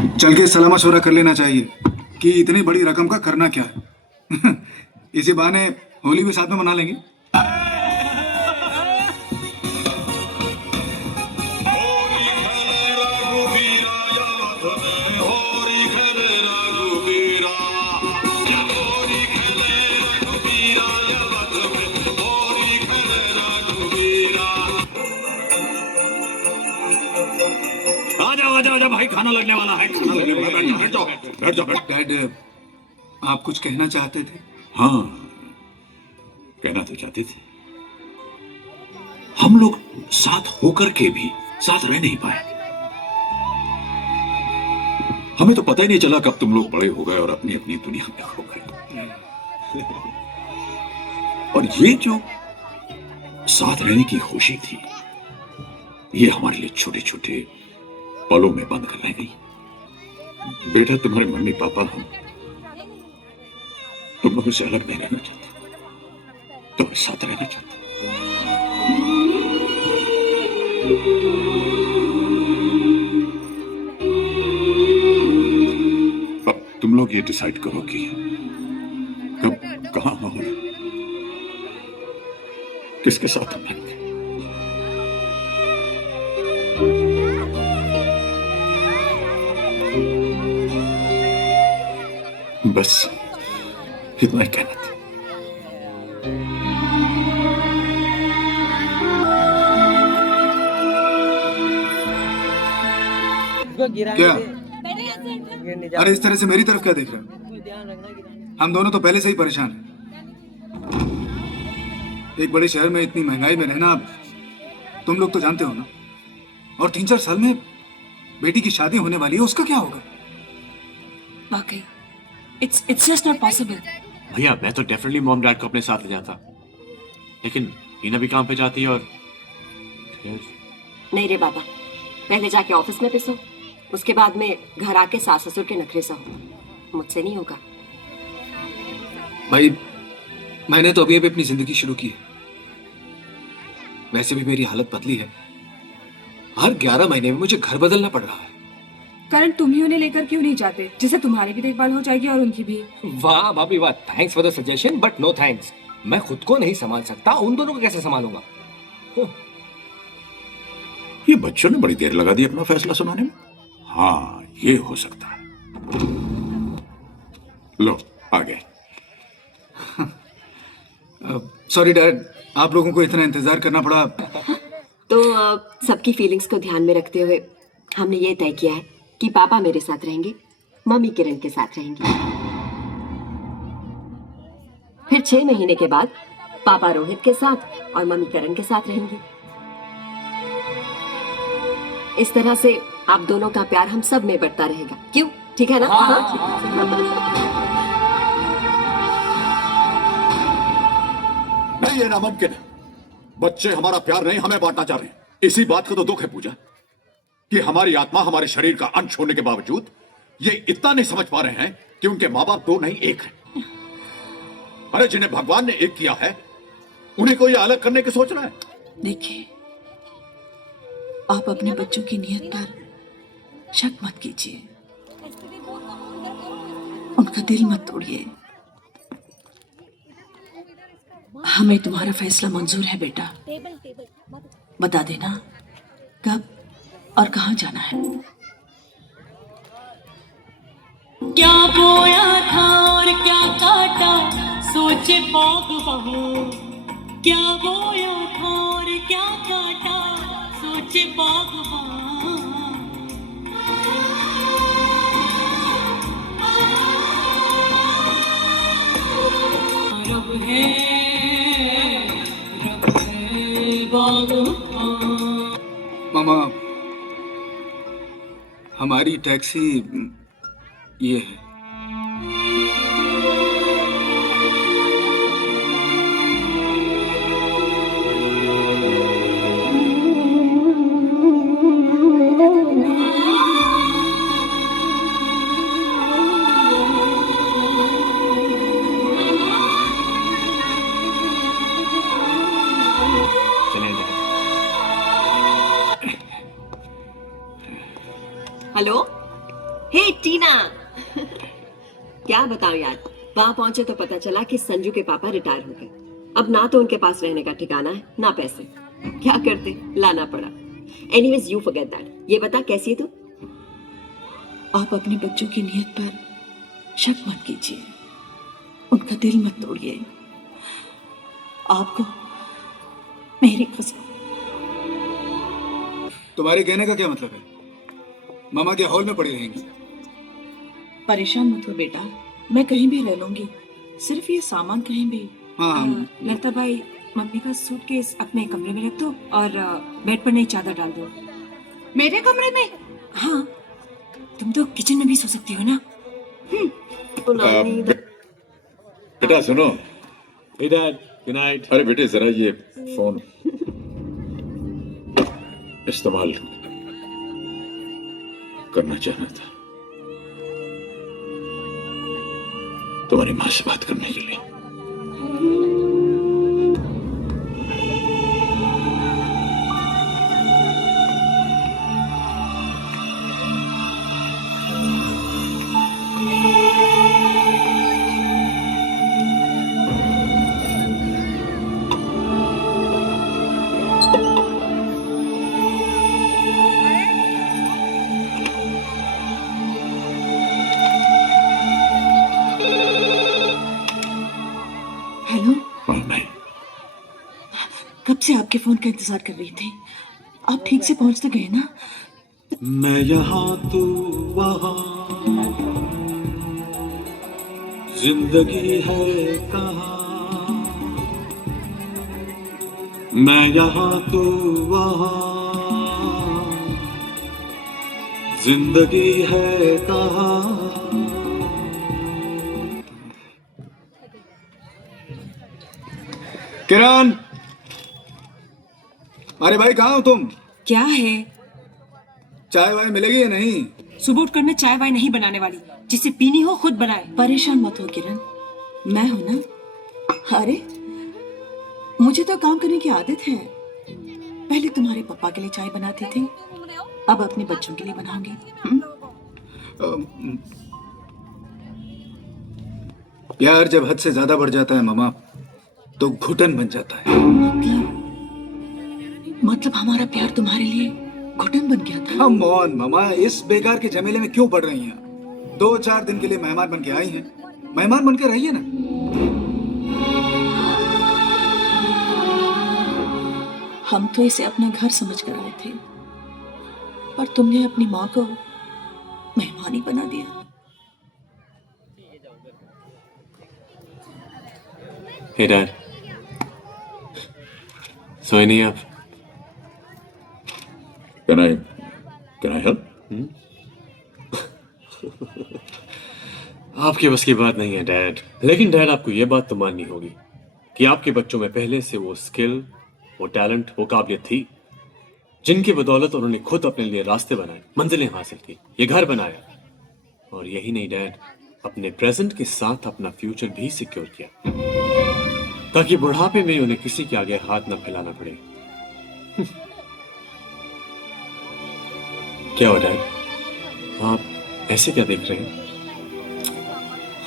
चल के सलाह मशवरा कर लेना चाहिए कि इतनी बड़ी रकम का करना क्या है। इसी बहाने होली भी साथ में मना लेंगे। आजा भाई, खाना लगने वाला है, खाना लगने वाला है। बैठ जाओ, बैठ जाओ, बैठ। डैड, आप कुछ कहना चाहते थे? हाँ, कहना तो चाहते थे। हम लोग साथ होकर के भी साथ रह नहीं पाए। हमें तो पता ही नहीं चला कब तुम लोग बड़े हो गए और अपनी अपनी दुनिया में खो गए। और ये जो साथ रहने की खुशी थी, ये हमारे लिए छोटे छोटे पलों में बंद कर रह गई। बेटा, तुम्हारे मम्मी पापा हम तुम लोगों से अलग नहीं रहना चाहते, तुम्हारे साथ रहना चाहते। अब तुम लोग ये डिसाइड करो कि कब, कहां और किसके साथ हम रहेंगे। बस इतना ही कहना था। क्या? अरे इस तरह से मेरी तरफ क्या देख रहे हो? हम दोनों तो पहले से ही परेशान हैं। एक बड़े शहर में इतनी महंगाई में रहना तुम लोग तो जानते हो ना। और 3-4 साल में बेटी की शादी होने वाली है, उसका क्या होगा? वाकई it's just not possible। भैया, मैं तो डेफिनेटली मॉम डैड को अपने साथ ले जाता, लेकिन हीना भी काम पे जाती है और फिर... नहीं रे बाबा, पहले जाके ऑफिस में पिसो, उसके बाद में घर आके सास ससुर के नखरे सहो। मुझसे नहीं होगा भाई। मैंने तो अभी अभी अपनी जिंदगी शुरू की है। वैसे भी मेरी हालत बदली है। हर 11 महीने में मुझे घर बदलना पड़ रहा है। करण, तुम ही उन्हें लेकर क्यों नहीं जाते, जिससे तुम्हारी भी देखभाल हो जाएगी और उनकी भी। वाह भाभी वाह, thanks for the suggestion but no thanks. मैं खुद को नहीं संभाल सकता, उन दोनों को कैसे संभालूंगा? ये बच्चों ने बड़ी देर लगा दी अपना फैसला सुनाने में। हाँ, ये हो सकता है। लो, आ गए। सॉरी डैड, आप लोगों को इतना इंतजार करना पड़ा। तो सबकी फीलिंग्स को ध्यान में रखते हुए हमने ये तय किया है कि पापा मेरे साथ रहेंगे, मम्मी किरण के साथ रहेंगी। फिर 6 महीने के बाद पापा रोहित के साथ और मम्मी करण के साथ रहेंगी। इस तरह से आप दोनों का प्यार हम सब में बढ़ता रहेगा। क्यों? ठीक है ना? नहीं, ये नामुमकिन है। बच्चे हमारा प्यार नहीं, हमें बांटना चाह रहे हैं। इसी बात का तो दुख है पूजा, कि हमारी आत्मा हमारे शरीर का अंश होने के बावजूद ये इतना नहीं समझ पा रहे हैं कि उनके माँ बाप 2 नहीं 1 है। अरे जिन्हें भगवान ने एक किया है, उन्हें को ये अलग करने की सोच रहा है। देखिए, आप अपने बच्चों की नीयत पर शक मत कीजिए, उनका दिल मत तोड़िए। हमें तुम्हारा फैसला मंजूर है बेटा। बता देना कब और कहाँ जाना है। क्या बोया था और क्या काटा, सोचे बागबान। क्या बोया था और क्या काटा, सोचे बागबान। रब है बागबान। मामा, हमारी टैक्सी ये है। हेलो, हे टीना क्या बताऊं यार, वहां पहुंचे तो पता चला कि संजू के पापा रिटायर हो गए। अब ना तो उनके पास रहने का ठिकाना है ना पैसे। क्या करते, लाना पड़ा। Anyways you forget that. ये बता कैसी है तू? आप अपने बच्चों की नीयत पर शक मत कीजिए, उनका दिल मत तोड़िए। आपको मेरी कसम। तुम्हारे कहने का क्या मतलब है? मामा के हॉल में पड़ी रहेंगी? परेशान मत हो बेटा, मैं कहीं भी रह लूंगी, सिर्फ ये सामान कहीं भी। हाँ लता भाई, मम्मी का सूटकेस अपने कमरे में रख दो और बेड पर नई चादर डाल दो। मेरे कमरे में? हाँ, तुम तो किचन में भी सो सकती हो ना। बेटा सुनो। Hey Dad, good night. अरे बेटे जरा ये फोन इस्तेमाल करना चाहना था तुम्हारी माँ से बात करने के लिए। हेलो, और मैं कब से आपके फोन का इंतजार कर रही थी। आप ठीक से पहुंच तो गए ना? मैं यहाँ तू वहाँ, जिंदगी है कहाँ। मैं यहाँ तू वहाँ, जिंदगी है कहाँ। किरण, अरे भाई कहाँ हो तुम? क्या है? चाय वाय मिलेगी या नहीं? सुबह उठकर मैं चाय वाय नहीं बनाने वाली, जिसे पीनी हो खुद बनाए। परेशान मत हो किरण, मैं हूं ना। अरे मुझे तो काम करने की आदत है। पहले तुम्हारे पापा के लिए चाय बनाती थी, अब अपने बच्चों के लिए बनाऊंगी। यार जब हद से ज्यादा बढ़ जाता है मामा तो घुटन बन जाता है। मतलब हमारा प्यार तुम्हारे लिए घुटन बन गया था? कम ऑन मामा, इस बेकार के झमेले में क्यों पड़ रही हैं? 2-4 दिन के लिए मेहमान बन के आई हैं, मेहमान बन के रहिए ना। हम तो इसे अपना घर समझ कर आए थे, पर तुमने अपनी माँ को मेहमान ही बना दिया। Hey Dad, सोए नहीं आप? Can I help? आपके बस की बात नहीं है डैड। लेकिन डैड आपको ये बात तो माननी होगी कि आपके बच्चों में पहले से वो स्किल, वो टैलेंट, वो काबिलियत थी जिनकी बदौलत उन्होंने खुद अपने लिए रास्ते बनाए, मंजिलें हासिल की, ये घर बनाया। और यही नहीं डैड, अपने प्रेजेंट के साथ अपना फ्यूचर भी सिक्योर किया, ताकि बुढ़ापे में उन्हें किसी के आगे हाथ न फैलाना पड़े। क्या हो डैड, आप ऐसे क्या देख रहे हैं?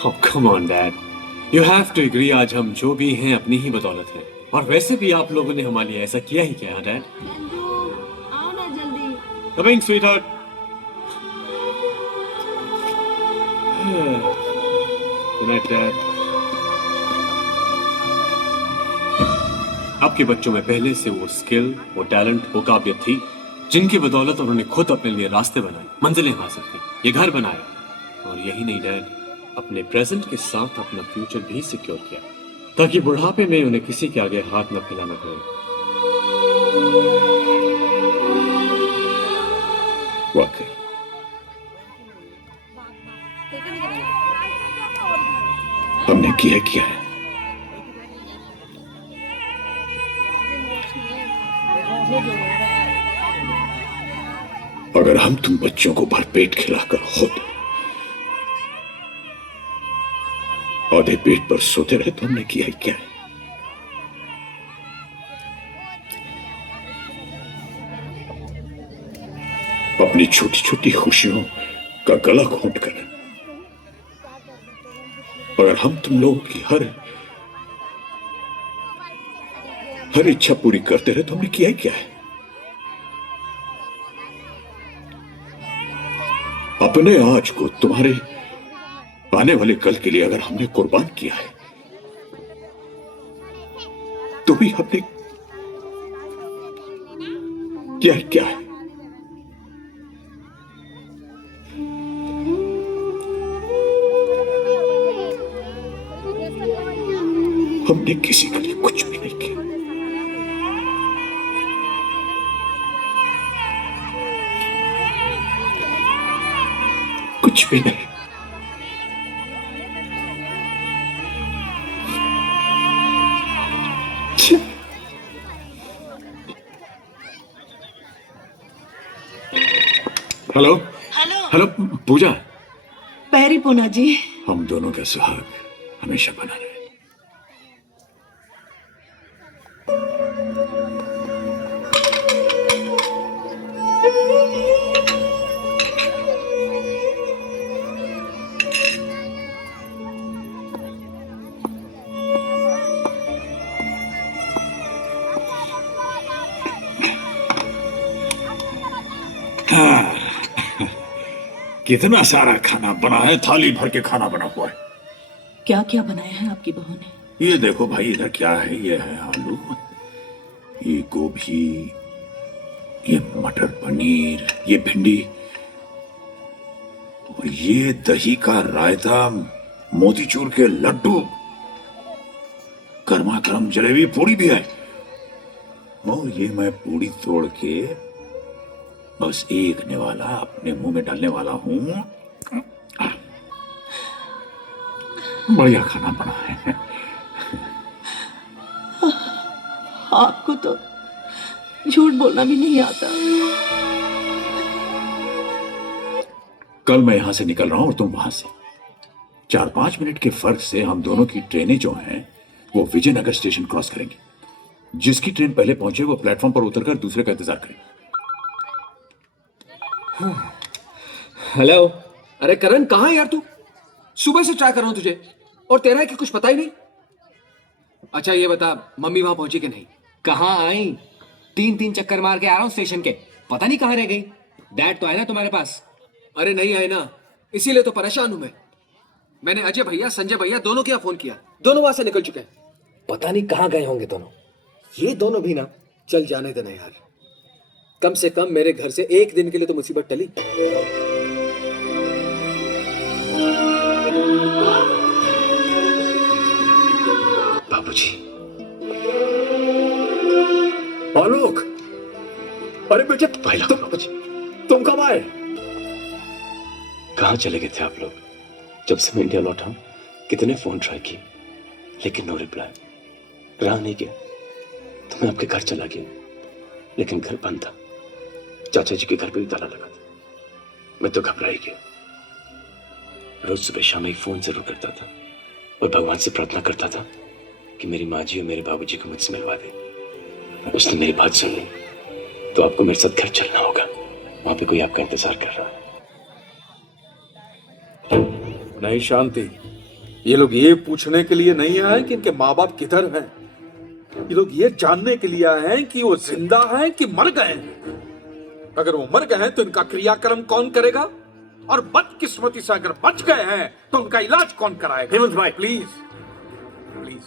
Oh, come on, Dad. You have to agree, आज हम जो भी हैं अपनी ही बदौलत हैं। और वैसे भी आप लोगों ने हमारे लिए ऐसा किया ही क्या, Dad? आओ ना जल्दी। Coming, sweetheart. Good night, Dad. आपके बच्चों में पहले से वो स्किल, वो टैलेंट, वो काबिलियत थी जिनकी बदौलत उन्होंने खुद अपने लिए रास्ते बनाए, मंजिलें हासिल की, ये घर बनाया। और यही नहीं डैड, अपने प्रेजेंट के साथ अपना फ्यूचर भी सिक्योर किया, ताकि बुढ़ापे में उन्हें किसी के आगे हाथ न फैलाना पड़े। वाकई हमने किया क्या है? अगर हम तुम बच्चों को भरपेट खिलाकर खुद आधे पेट पर सोते रहे तो हमने किया ही क्या है? अपनी छोटी छोटी खुशियों का गला घोंट कर अगर हम तुम लोगों की हर इच्छा पूरी करते रहे तो हमने किया ही क्या है? अपने आज को तुम्हारे आने वाले कल के लिए अगर हमने कुर्बान किया है तो भी हमने किया क्या है? हमने किसी के लिए कुछ भी नहीं किया। कुछ भी नहीं। हेलो हेलो पूजा, पैरी पूना जी। हम दोनों का सुहाग हमेशा बना रहे। कितना सारा खाना बना है, थाली भर के खाना बना हुआ है। क्या क्या बनाया है आपकी बहू ने? ये देखो भाई, इधर क्या है? ये है आलू, ये गोभी, ये मटर पनीर, ये भिंडी, और ये दही का रायता, मोतीचूर के लड्डू, गर्मा गर्म जलेबी, पूड़ी भी है। और ये मैं पूड़ी तोड़ के बस एक निवाला अपने मुंह में डालने वाला हूं। बढ़िया खाना बना है। आपको तो झूठ बोलना भी नहीं आता। कल मैं यहां से निकल रहा हूं और तुम वहां से। 4-5 मिनट के फर्क से हम दोनों की ट्रेनें जो हैं वो विजयनगर स्टेशन क्रॉस करेंगी। जिसकी ट्रेन पहले पहुंचे वो प्लेटफॉर्म पर उतरकर दूसरे का इंतजार करें। हेलो। अरे करण, कहाँ है यार तू? सुबह से ट्राई कर रहा हूं तुझे, और तेरा है कि कुछ पता ही नहीं। अच्छा ये बता, मम्मी वहां पहुंची कि नहीं? कहाँ आई? 3-3 चक्कर मार के आ रहा हूं स्टेशन के, पता नहीं कहाँ रह गई। डैड तो है ना तुम्हारे पास? अरे नहीं आए ना, इसीलिए तो परेशान हूं मैं। मैंने अजय भैया, संजय भैया दोनों के यहाँ फोन किया, दोनों वहां से निकल चुके हैं। पता नहीं कहाँ गए होंगे दोनों। ये दोनों भी ना, चल जाने देना यार। कम से कम मेरे घर से एक दिन के लिए तो मुसीबत टली। बाबूजी। आलोक, अरे बेटे तुम कब आए? कहाँ चले गए थे आप लोग? जब से मैं इंडिया लौटा कितने फोन ट्राई किए, लेकिन नो रिप्लाई। रहा नहीं गया तो मैं आपके घर चला गया, लेकिन घर बंद था। चाचा जी के घर पे भी ताला लगा था। मैं तो घबरा ही गया। रोज सुबह शाम एक फोन जरूर करता था और भगवान से प्रार्थना करता था कि मेरी माँ जी और मेरे बाबूजी को मुझसे मिलवा दे। उसने मेरी बात सुन ली तो आपको मेरे साथ घर चलना होगा। वहां पे कोई आपका इंतजार कर रहा है। नहीं शांति, ये लोग ये पूछने के लिए नहीं आए कि इनके माँ बाप किधर हैं। ये लोग ये जानने के लिए आए हैं कि वो जिंदा हैं कि मर गए हैं। अगर वो मर गए हैं तो इनका क्रियाक्रम कौन करेगा, और बदकिस्मती से अगर बच गए हैं तो उनका इलाज कौन कराएगा? हेमंत भाई प्लीज प्लीज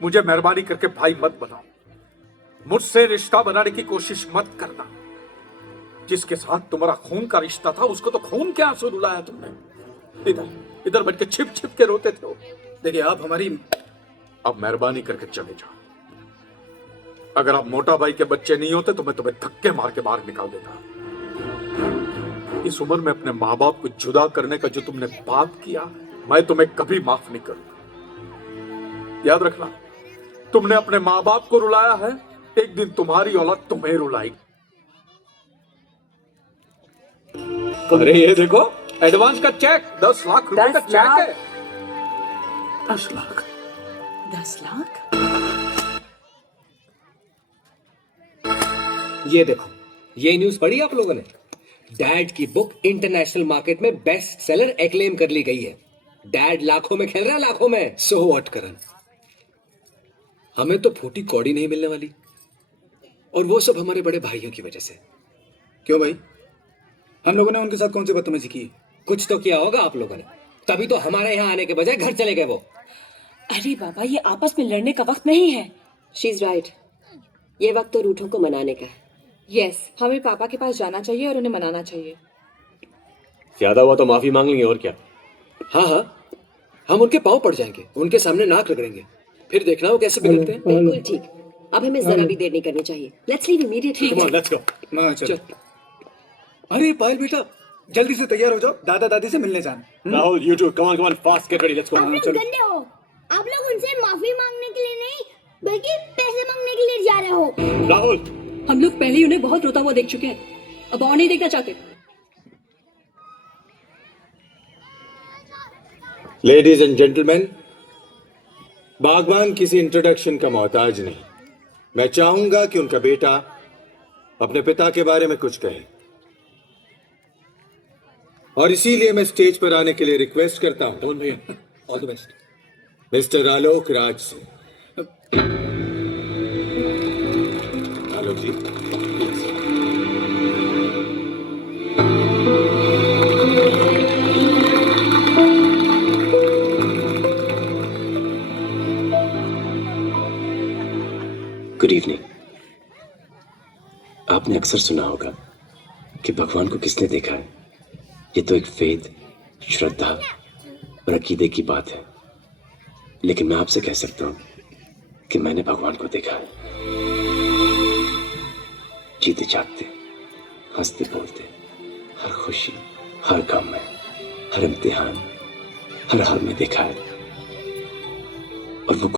मुझे मेहरबानी करके भाई मत बनाओ। मुझसे रिश्ता बनाने की कोशिश मत करना। जिसके साथ तुम्हारा खून का रिश्ता था उसको तो खून के आंसू रुलाया तुमने। इधर इधर बैठ के छिप छिप के रोते थे। देखिए आप हमारी, अब मेहरबानी करके चले जाओ। अगर आप मोटा भाई के बच्चे नहीं होते तो मैं तुम्हें धक्के मार के बाहर निकाल देता। इस उम्र में अपने माँ बाप को जुदा करने का जो तुमने पाप किया, मैं तुम्हें कभी माफ नहीं करूंगा। याद रखना, तुमने अपने माँ बाप को रुलाया है, एक दिन तुम्हारी औलाद तुम्हें रुलाएगी। अरे ये देखो, एडवांस का चेक 10 लाख रुपए का चेक है। 10 लाख? 10 लाख? ये देखो, ये न्यूज पढ़ी आप लोगों ने? डैड की बुक इंटरनेशनल मार्केट में बेस्ट सेलर एक्लेम कर ली गई है। डैड लाखों में खेल रहा है, लाखों में। सो व्हाट करण, हमें तो फूटी कौड़ी नहीं मिलने वाली, और वो सब हमारे बड़े भाइयों की वजह से। क्यों भाई, हम लोगों ने उनके साथ कौन सी बदतमीजी की? कुछ तो किया होगा आप लोगों ने, तभी तो हमारे यहाँ आने के बजाय घर चले गए वो। अरे बाबा, ये आपस में लड़ने का वक्त नहीं है। शी इज राइट, ये वक्त तो रूठों को मनाने का है। यस, हमें पापा के पास जाना चाहिए और उन्हें मनाना चाहिए। ज्यादा हुआ तो माफी मांग लेंगे, और क्या। हाँ हाँ, हम उनके पांव पड़ जाएंगे, उनके सामने नाक रगड़ेंगे, फिर देखना वो कैसे बिगड़ते हैं। बिल्कुल ठीक, अब हमें जरा भी देर नहीं करनी चाहिए। Let's leave immediately. Come on, let's go. हाँ चलो। अरे पायल बेटा, जल्दी से तैयार हो जाओ, दादा दादी से मिलने जाना। Rahul, you two, come on, fast, get ready, let's go. आप लोग गंदे हो। आप लोग उनसे माफी मांगने के लिए नहीं बल्कि पैसे मांगने के लिए जा रहे हो। राहुल, हम लोग पहले ही उन्हें बहुत रोता हुआ देख चुके हैं, अब और नहीं देखना चाहते। लेडीज एंड जेंटलमैन, बागवान किसी इंट्रोडक्शन का मोहताज नहीं। मैं चाहूंगा कि उनका बेटा अपने पिता के बारे में कुछ कहे, और इसीलिए मैं स्टेज पर आने के लिए रिक्वेस्ट करता हूं कौन भैया, all the best. Mister Alok Raj से। आलोक जी, गुड इवनिंग। आपने अक्सर सुना होगा कि भगवान को किसने देखा है। ये तो एक फेथ, श्रद्धा और अकीदे की बात है, लेकिन मैं आपसे कह सकता हूं कि मैंने भगवान को देखा है। जीते जागते, हंसते बोलते, हर खुशी, हर गम में, हर इम्तिहान, हर हाल में देखा है। और वो